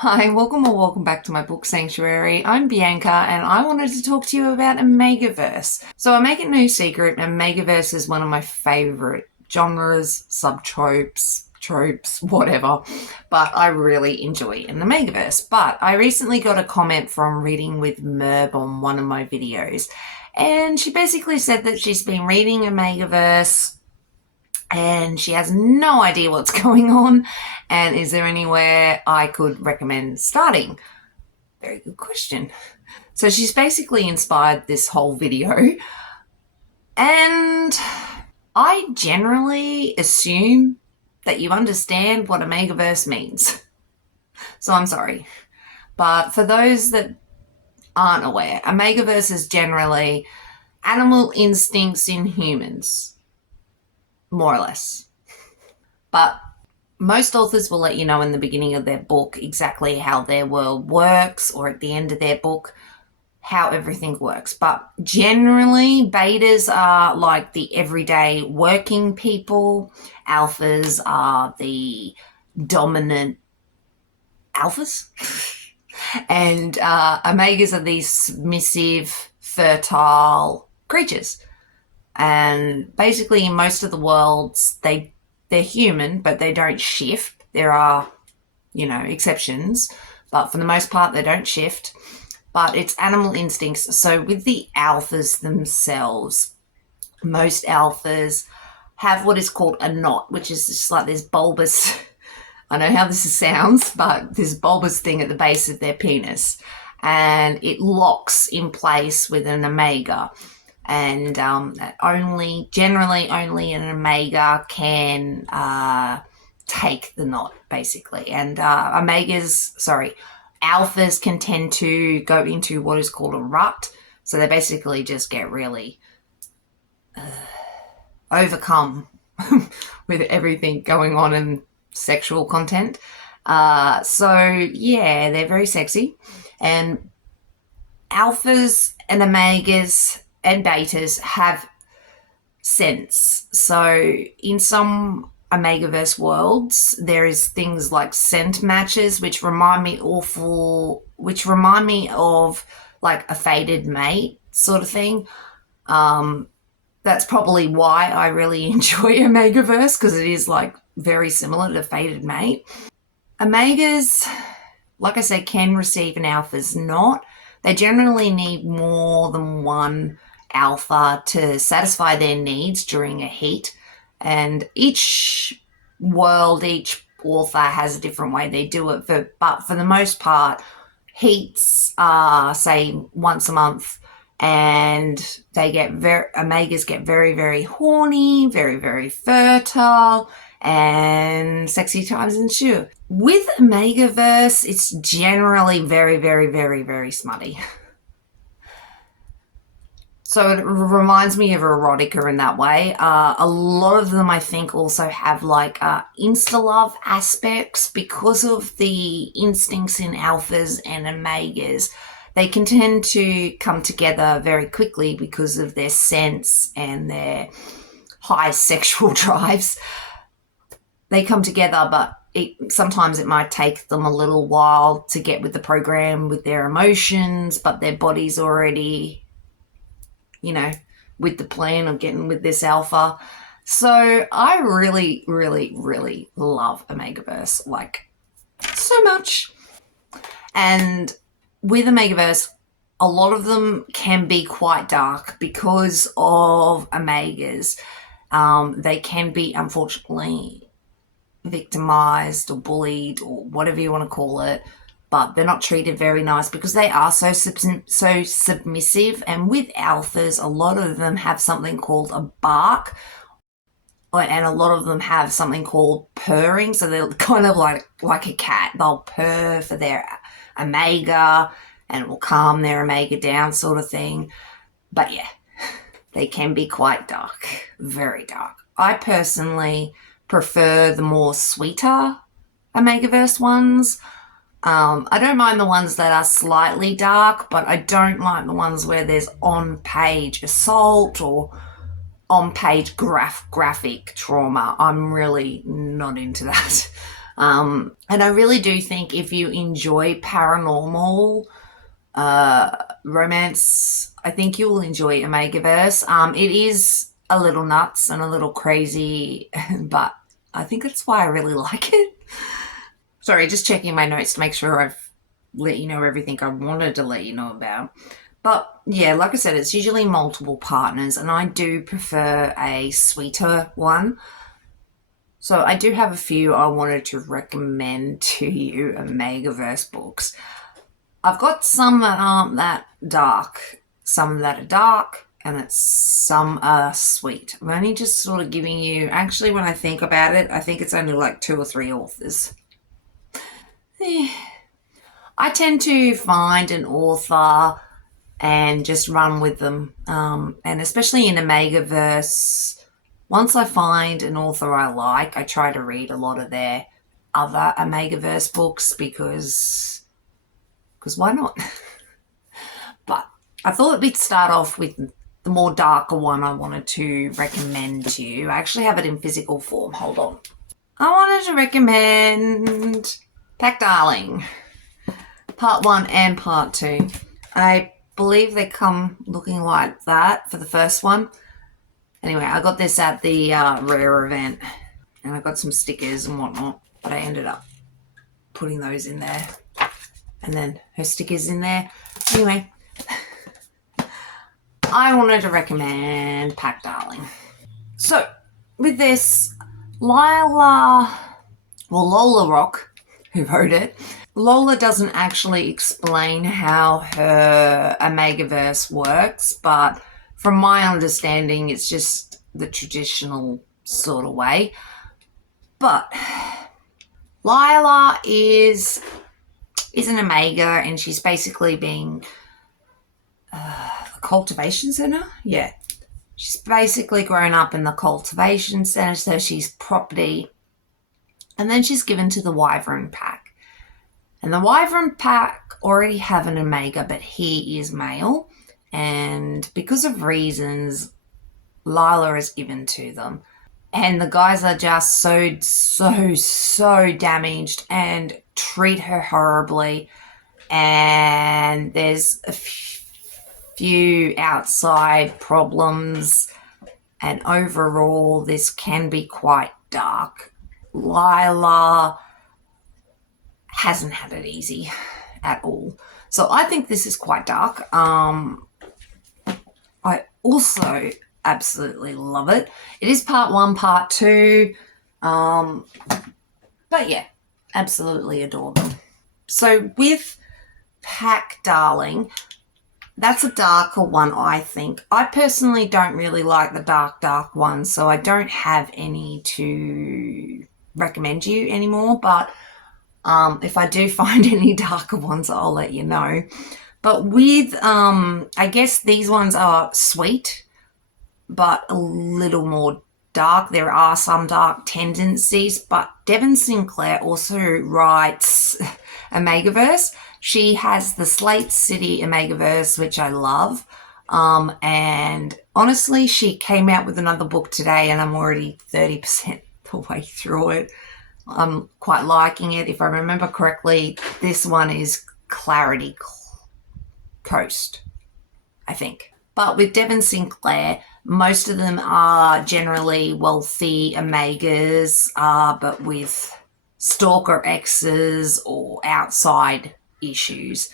Hi, welcome back to my book sanctuary. I'm Bianca and I wanted to talk to you about Omegaverse. So I make it no secret, Omegaverse is one of my favourite genres, subtropes, tropes, whatever, but I really enjoy an Omegaverse. But I recently got a comment from Reading with Merb on one of my videos, and she basically said that she's been reading Omegaverse and she has no idea what's going on, and is there anywhere I could recommend starting? Very good question. So she's basically inspired this whole video, and I generally assume that you understand what Omegaverse means. So I'm sorry. But for those that aren't aware, Omegaverse is generally animal instincts in humans, more or less. But most authors will let you know in the beginning of their book exactly how their world works, or at the end of their book how everything works. But generally, betas are like the everyday working people. Alphas are the dominant alphas. And omegas are these submissive, fertile creatures. And basically, in most of the worlds, they're human, but they don't shift. There are, exceptions, but for the most part, they don't shift. But it's animal instincts. So with the alphas themselves, most alphas have what is called a knot, which is just like this bulbous, I know how this sounds, but this bulbous thing at the base of their penis. And it locks in place with an omega. And generally only an omega can take the knot, basically. And alphas can tend to go into what is called a rut. So they basically just get really overcome with everything going on in sexual content. Yeah, they're very sexy. And alphas and omegas and betas have scents. So in some Omegaverse worlds, there is things like scent matches, which remind me of like a fated mate sort of thing. That's probably why I really enjoy Omegaverse, because it is like very similar to fated mate. Omegas, like I said, can receive an alpha's knot. They generally need more than one alpha to satisfy their needs during a heat. And each author has a different way they do it. But for the most part, heats are, say, once a month, and omegas get very, very horny, very, very fertile, and sexy times ensue. With Omegaverse, it's generally very, very, very, very smutty. So it reminds me of erotica in that way. A lot of them, I think, also have like insta-love aspects because of the instincts in alphas and omegas. They can tend to come together very quickly because of their sense and their high sexual drives. They come together, but sometimes it might take them a little while to get with the program with their emotions, but their body's already, with the plan of getting with this alpha. So I really, really, really love Omegaverse, like so much. And with Omegaverse, a lot of them can be quite dark because of omegas. They can be, unfortunately, victimized or bullied or whatever you want to call it, but they're not treated very nice because they are so submissive. And with alphas, a lot of them have something called a bark, and a lot of them have something called purring. So they're kind of like a cat. They'll purr for their omega, and it will calm their omega down, sort of thing. But yeah, they can be quite dark, very dark. I personally prefer the more sweeter Omegaverse ones. I don't mind the ones that are slightly dark, but I don't like the ones where there's on-page assault or on-page graphic trauma. I'm really not into that. And I really do think if you enjoy paranormal romance, I think you will enjoy Omegaverse. It is a little nuts and a little crazy, but I think that's why I really like it. Sorry, just checking my notes to make sure I've let you know everything I wanted to let you know about. But yeah, like I said, it's usually multiple partners, and I do prefer a sweeter one. So I do have a few I wanted to recommend to you, Omegaverse books. I've got some that aren't that dark, some that are dark, and some are sweet. I'm only just sort of giving you, actually, when I think about it, I think it's only like 2 or 3 authors. I tend to find an author and just run with them. And especially in Omegaverse, once I find an author I like, I try to read a lot of their other Omegaverse books because why not? But I thought we'd start off with the more darker one I wanted to recommend to you. I actually have it in physical form. Hold on. I wanted to recommend Pack Darling, Part 1 and Part 2. I believe they come looking like that for the first one. Anyway, I got this at the Rare event, and I got some stickers and whatnot, but I ended up putting those in there, and then her stickers in there. Anyway, I wanted to recommend Pack Darling. So, with this, Lola Rock, who wrote it, Lola doesn't actually explain how her Omegaverse works, but from my understanding, it's just the traditional sort of way. But Lila is an Omega, and she's basically being a cultivation center. Yeah, she's basically grown up in the cultivation center, so she's property, and then she's given to the Wyvern Pack. And the Wyvern Pack already have an Omega, but he is male. And because of reasons, Lila is given to them. And the guys are just so damaged and treat her horribly. And there's a few outside problems. And overall, this can be quite dark. Lila hasn't had it easy at all. So I think this is quite dark. I also absolutely love it. It is Part 1, Part 2. But yeah, absolutely adore them. So with Pack Darling, that's a darker one, I think. I personally don't really like the dark ones, so I don't have any to recommend you anymore, but if I do find any darker ones, I'll let you know. But with, I guess these ones are sweet, but a little more dark. There are some dark tendencies, but Devon Sinclair also writes Omegaverse. She has the Slate City Omegaverse, which I love. And honestly, she came out with another book today, and I'm already 30% the way through it. I'm quite liking it. If I remember correctly, this one is Clarity Coast, I think. But with Devon Sinclair, most of them are generally wealthy Omegas, but with stalker exes or outside issues.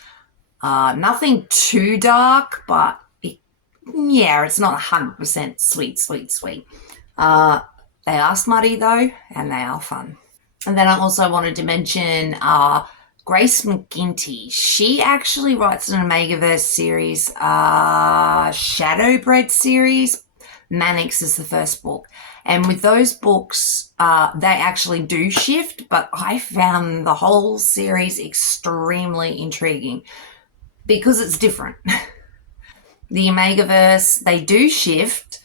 Nothing too dark, but it's not 100% sweet. They are smutty though, and they are fun. And then I also wanted to mention Grace McGinty. She actually writes an Omegaverse series, Shadowbred series. Mannix is the first book. And with those books, they actually do shift, but I found the whole series extremely intriguing because it's different. The Omegaverse, they do shift,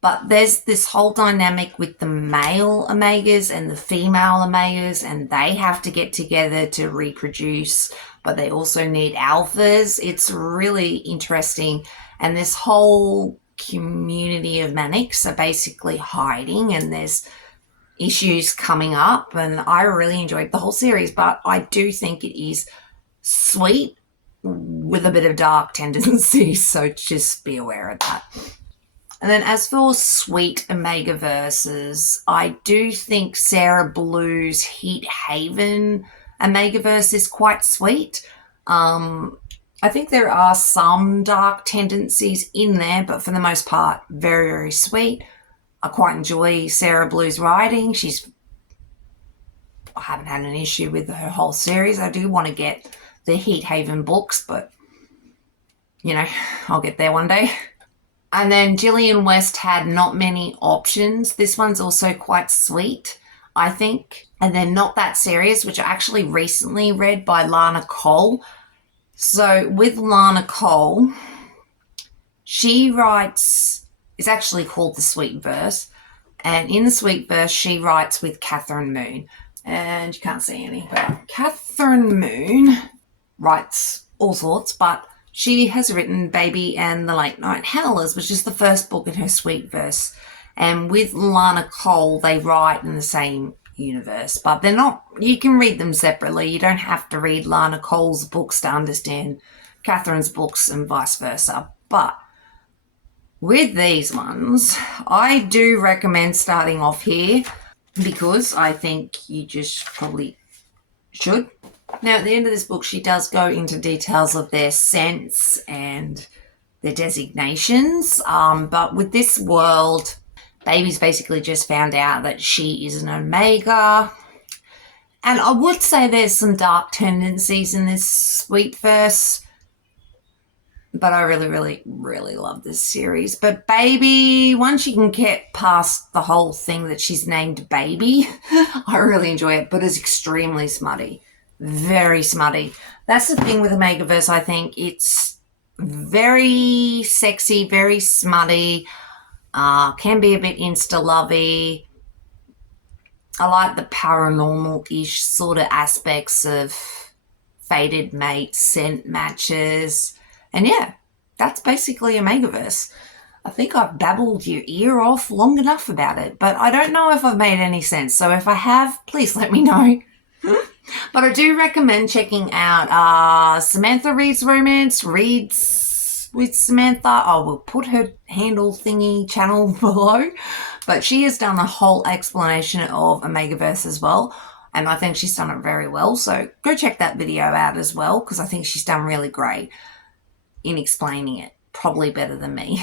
but there's this whole dynamic with the male Omegas and the female Omegas, and they have to get together to reproduce, but they also need alphas. It's really interesting. And this whole community of Mannix are basically hiding, and there's issues coming up, and I really enjoyed the whole series, but I do think it is sweet with a bit of dark tendencies, so just be aware of that. And then as for sweet Omegaverses, I do think Sarah Blue's Heat Haven Omegaverse is quite sweet. I think there are some dark tendencies in there, but for the most part, very, very sweet. I quite enjoy Sarah Blue's writing. I haven't had an issue with her whole series. I do want to get the Heat Haven books, but, I'll get there one day. And then Gillian West had Not Many Options. This one's also quite sweet, I think. And then Not That Serious, which I actually recently read by Lana Cole. So with Lana Cole, she writes, it's actually called The Sweet Verse. And in The Sweet Verse, she writes with Catherine Moon. And you can't see any, but Catherine Moon writes all sorts, but she has written Baby and the Late Night Howlers, which is the first book in her Sweet Verse. And with Lana Cole, they write in the same universe, but they're not, you can read them separately. You don't have to read Lana Cole's books to understand Catherine's books and vice versa. But with these ones, I do recommend starting off here because I think you just probably should. Now, at the end of this book, she does go into details of their sense and their designations. But with this world, Baby's basically just found out that she is an Omega. And I would say there's some dark tendencies in this Sweet Verse. But I really, really, really love this series. But Baby, once you can get past the whole thing that she's named Baby, I really enjoy it. But it's extremely smutty. Very smutty. That's the thing with Omegaverse, I think. It's very sexy, very smutty, can be a bit insta-lovey. I like the paranormal-ish sort of aspects of fated mates, scent matches. And yeah, that's basically Omegaverse. I think I've babbled your ear off long enough about it, but I don't know if I've made any sense. So if I have, please let me know. But I do recommend checking out Samantha Reads Romance, Reads with Samantha. I will put her handle thingy channel below. But she has done a whole explanation of Omegaverse as well. And I think she's done it very well. So go check that video out as well, because I think she's done really great in explaining it. Probably better than me.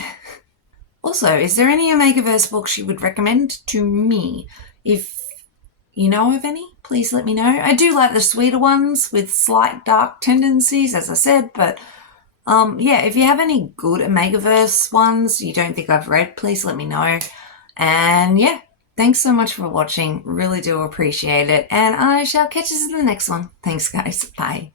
Also, is there any Omegaverse books you would recommend to me? If you know of any, please let me know. I do like the sweeter ones with slight dark tendencies, as I said, but yeah, if you have any good Omegaverse ones you don't think I've read, please let me know. And yeah, thanks so much for watching. Really do appreciate it. And I shall catch you in the next one. Thanks, guys. Bye.